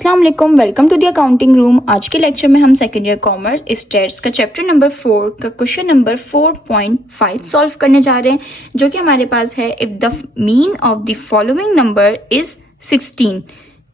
अस्सलाम वालेकुम, welcome to the accounting room. आज के लेक्चर में हम सेकेंड ईयर कॉमर्स स्टेट्स का चैप्टर नंबर 4 का क्वेश्चन नंबर 4.5 सॉल्व करने जा रहे हैं, जो कि हमारे पास है if the mean of the following number is 16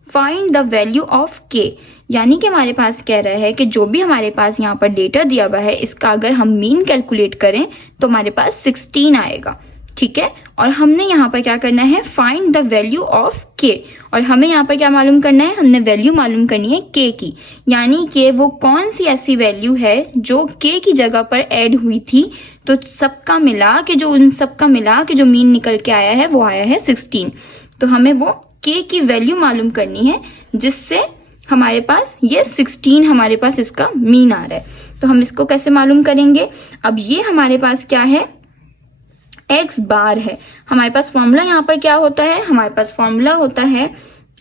find the value of के। यानी कि हमारे पास कह रहा है कि जो भी हमारे पास यहाँ पर डेटा दिया हुआ है इसका अगर हम मीन कैलकुलेट करें तो हमारे पास 16 आएगा। ठीक है, और हमने यहाँ पर क्या करना है, फाइंड द वैल्यू ऑफ के। और हमें यहाँ पर क्या मालूम करना है, हमने वैल्यू मालूम करनी है के की, यानी कि वो कौन सी ऐसी वैल्यू है जो के की जगह पर ऐड हुई थी। तो सबका मिला के जो उन सबका मिला के जो मीन निकल के आया है वो आया है 16। तो हमें वो के की वैल्यू मालूम करनी है जिससे हमारे पास ये 16 हमारे पास इसका मीन आ रहा है। तो हम इसको कैसे मालूम करेंगे, अब ये हमारे पास क्या है, एक्स बार है। हमारे पास फॉर्मूला यहाँ पर क्या होता है, हमारे पास फॉर्मूला होता है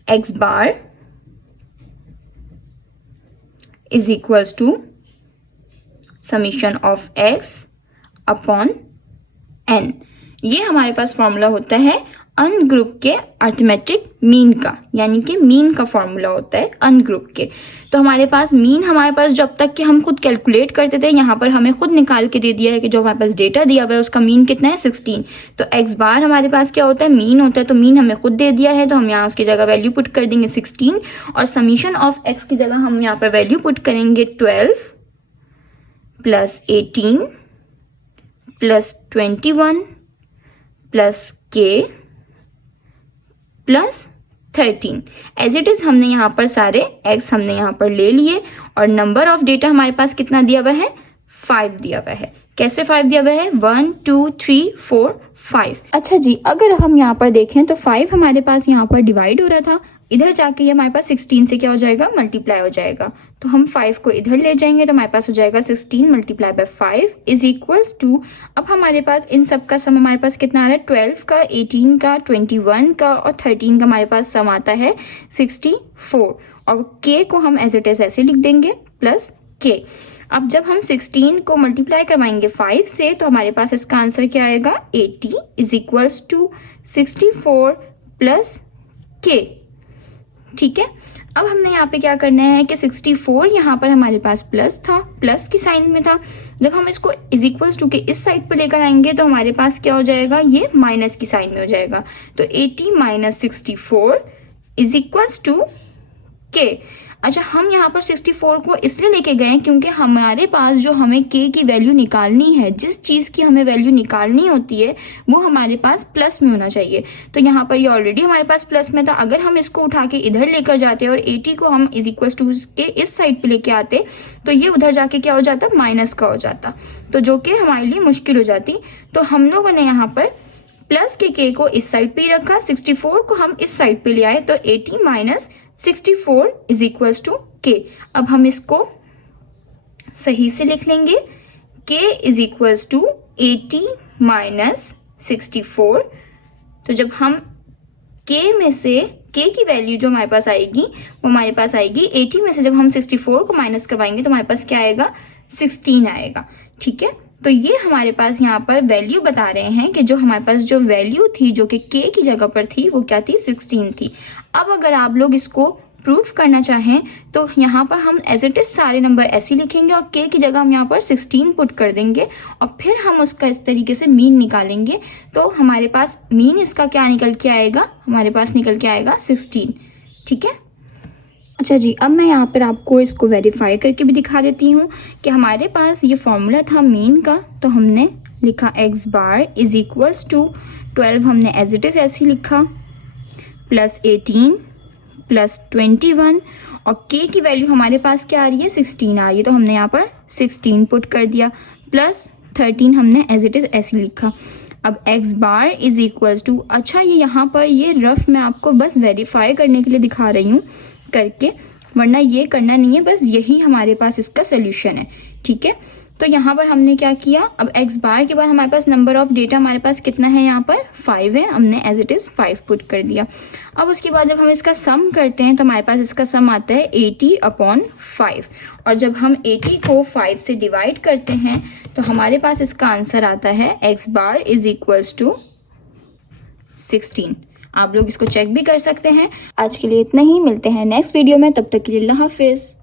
X bar is equals to summation of X upon N. ये हमारे पास फॉर्मूला होता है अन ग्रुप के अर्थमेटिक मीन का, यानी कि मीन का फॉर्मूला होता है अन ग्रुप के। तो हमारे पास मीन हमारे पास जब तक कि हम खुद कैलकुलेट करते थे, यहाँ पर हमें खुद निकाल के दे दिया है कि जो हमारे पास डेटा दिया हुआ है उसका मीन कितना है 16। तो एक्स बार हमारे पास क्या होता है, मीन होता है। तो मीन हमें खुद दे दिया है तो हम यहाँ उसकी जगह वैल्यू पुट कर देंगे 16, और समीशन ऑफ एक्स की जगह हम यहाँ पर वैल्यू पुट करेंगे 12 प्लस 18 प्लस 21 प्लस के प्लस 13। एज इट इज हमने यहाँ पर सारे एक्स हमने यहाँ पर ले लिए, और नंबर ऑफ डेटा हमारे पास कितना दिया हुआ है, 5 दिया हुआ है। कैसे 5 दिया हुआ है, 1 2 3 4 5। अच्छा जी, अगर हम यहाँ पर देखें तो 5 हमारे पास यहाँ पर डिवाइड हो रहा था, इधर जाके ये हमारे पास 16 से क्या हो जाएगा, मल्टीप्लाई हो जाएगा। तो हम 5 को इधर ले जाएंगे तो हमारे पास हो जाएगा 16 multiply by 5 is equals to, अब हमारे पास इन सब का सम हमारे पास कितना आ रहा है, 12 का 18 का 21 का और 13 का हमारे पास सम आता है 64। और के को हम एज इट इज ऐसे लिख देंगे प्लस के। अब जब हम 16 को मल्टीप्लाई करवाएंगे 5 से तो हमारे पास इसका आंसर क्या आएगा, 80 इज इक्वल्स टू 64 प्लस के। ठीक है, अब हमने यहाँ पे क्या करना है कि 64 यहाँ पर हमारे पास प्लस था, प्लस की साइन में था। जब हम इसको इज इक्वल्स टू के इस साइड पर लेकर आएंगे तो हमारे पास क्या हो जाएगा, ये माइनस की साइन में हो जाएगा। तो 80 माइनस 64 इज इक्वल्स टू के। अच्छा, हम यहाँ पर 64 को इसलिए लेके गए क्योंकि हमारे पास जो हमें के की वैल्यू निकालनी है, जिस चीज़ की हमें वैल्यू निकालनी होती है वो हमारे पास प्लस में होना चाहिए। तो यहाँ पर ये ऑलरेडी हमारे पास प्लस में था, अगर हम इसको उठा के इधर लेकर जाते और 80 को हम इज इक्वल टू के इस साइड पे लेके आते तो ये उधर जाके क्या हो जाता, माइनस का हो जाता, तो जो कि हमारे लिए मुश्किल हो जाती। तो हम लोगों ने यहाँ पर प्लस के को इस साइड पे ही रखा, 64 को हम इस साइड पे ले आए, तो 80 माइनस 64 इज इक्वल्स टू के। अब हम इसको सही से लिख लेंगे, के इज इक्वल्स टू 80 माइनस 64। तो जब हम के में से के की वैल्यू जो हमारे पास आएगी वो हमारे पास आएगी 80 में से जब हम 64 को माइनस करवाएंगे तो हमारे पास क्या आएगा, 16 आएगा। ठीक है, तो ये हमारे पास यहाँ पर वैल्यू बता रहे हैं कि जो हमारे पास जो वैल्यू थी जो कि के की जगह पर थी वो क्या थी, 16 थी। अब अगर आप लोग इसको प्रूफ करना चाहें तो यहाँ पर हम एज इट इज सारे नंबर ऐसे लिखेंगे और के की जगह हम यहाँ पर 16 पुट कर देंगे और फिर हम उसका इस तरीके से मीन निकालेंगे। तो हमारे पास मीन इसका क्या निकल के आएगा, हमारे पास निकल के आएगा 16। ठीक है, अच्छा जी, अब मैं यहाँ पर आपको इसको वेरीफाई करके भी दिखा देती हूँ कि हमारे पास ये फॉर्मूला था मीन का। तो हमने लिखा X bar is equals to 12, हमने एज इट इज ऐसे लिखा, प्लस 18 प्लस 21, और के की वैल्यू हमारे पास क्या आ रही है, 16 आ रही है, तो हमने यहाँ पर 16 पुट कर दिया, प्लस 13 हमने एज इट इज ऐसे लिखा। अब X bar is equals to, अच्छा ये यहाँ पर ये रफ मैं आपको बस वेरीफाई करने के लिए दिखा रही हूँ करके, वरना ये करना नहीं है, बस यही हमारे पास इसका सोल्यूशन है। ठीक है, तो यहाँ पर हमने क्या किया, अब एक्स बार के बाद हमारे पास नंबर ऑफ डेटा हमारे पास कितना है, यहाँ पर 5 है, हमने एज इट इज 5 पुट कर दिया। अब उसके बाद जब हम इसका सम करते हैं तो हमारे पास इसका सम आता है 80 अपॉन 5, और जब हम 80 को 5 से डिवाइड करते हैं तो हमारे पास इसका आंसर आता है X bar is equals to 16। आप लोग इसको चेक भी कर सकते हैं। आज के लिए इतना ही, मिलते हैं नेक्स्ट वीडियो में, तब तक के लिए अल्लाह हाफिज।